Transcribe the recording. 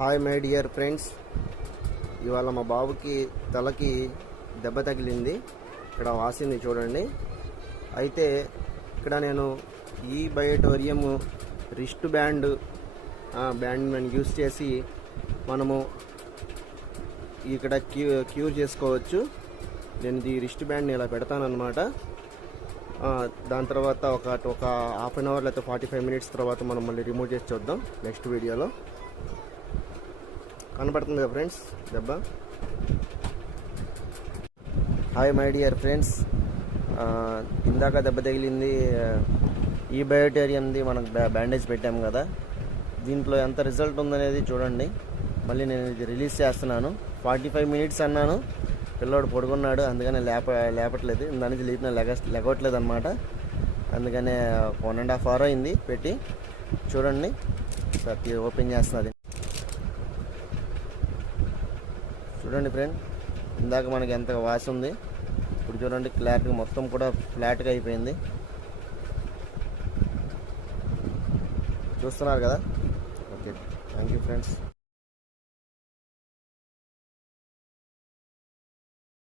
Hi my dear friends, ఇవాళ మా బాబుకి తలకి దెబ్బ తగిలింది. ఇక్కడ వాసింది చూడండి. అయితే ఇక్కడ నేను ఈ బయోటోరియం రిస్ట్ బ్యాండ్ యూస్ చేసి మనము ఇక్కడ క్యూర్ చేసుకోవచ్చు. నేను ఈ రిస్ట్ బ్యాండ్ని ఇలా పెడతానన్నమాట. దాని తర్వాత ఒక హాఫ్ అన్ అవర్ లేకపోతే 45 మినిట్స్ తర్వాత మనం మళ్ళీ రిమూవ్ చేసి చూద్దాం నెక్స్ట్ వీడియోలో. కనపడుతుంది కదా ఫ్రెండ్స్ దెబ్బ. హాయ్ మై డియర్ ఫ్రెండ్స్, ఇందాక దెబ్బ తగిలింది ఈ బయోటోరియంది. మనకు బ్యాండేజ్ పెట్టాము కదా, దీంట్లో ఎంత రిజల్ట్ ఉందనేది చూడండి. మళ్ళీ నేను ఇది రిలీజ్ చేస్తున్నాను. 45 మినిట్స్ అన్నాను, పిల్లోడు పడుకున్నాడు, అందుకనే లేపట్లేదు. దాని నుంచి లేపిన లెగవట్లేదు అనమాట. అందుకనే 1.5 hour అయింది పెట్టి. చూడండి సార్, ఓపెన్ చేస్తున్నది చూడండి ఫ్రెండ్. ఇందాక మనకి ఎంత వాసి ఉంది, ఇప్పుడు చూడండి క్లారిటీ మొత్తం కూడా ఫ్లాట్గా అయిపోయింది. చూస్తున్నారు కదా. Okay, thank you friends.